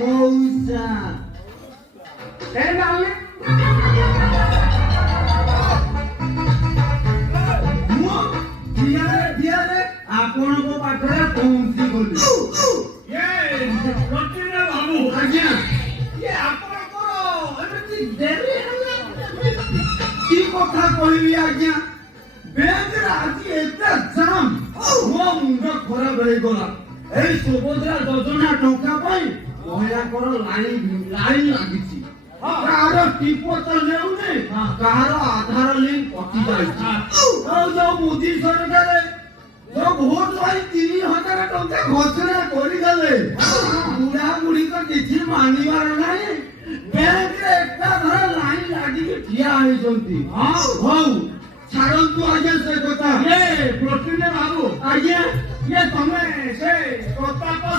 ମଉସା ଆପଣଙ୍କ ପାଖରେ ପହଞ୍ଚି ଗଲି। ଆଜ୍ଞା କି କଥା କହିବି ଆଜ୍ଞା, ବ୍ୟାଙ୍କରେ ଆଜି ଏତେ ଜାମ୍, ମୋ ମୁଣ୍ଡ ଖରାପ ହେଇଗଲା। ଏଇ ସୁଭଦ୍ରା ଯୋଜନା ଟଙ୍କା ପାଇଁ ମହିଳାଙ୍କର ଲାଇନ ଲାଗିଛି। କାହାର ଟିପ ତ ନେଉନି, କାହାର ଆଧାର ଲିଙ୍କ କଟି ଯାଇଛି। ଆଉ ଯୋଉ ମୋଦି ସରକାର ଯୋଉ ଭୋଟ ପାଇଁ 3000 ଟଙ୍କା ଘୋଷଣା କରିଦେଲେ, ବୁଢା ବୁଢୀ ତ କିଛି ମାନିବାର ନାହିଁ। ବ୍ୟାଙ୍କରେ ଏକାଥରେ ଲାଇନ ଲାଗିକି ଠିଆ ହେଇଛନ୍ତି। ହଉ ଛାଡ଼ନ୍ତୁ ଆଜ୍ଞା ସେ କଥା। ପ୍ରୋଟିନ ବାବୁ ଆଜ୍ଞା ତମେ ସେ ପ୍ରତାପ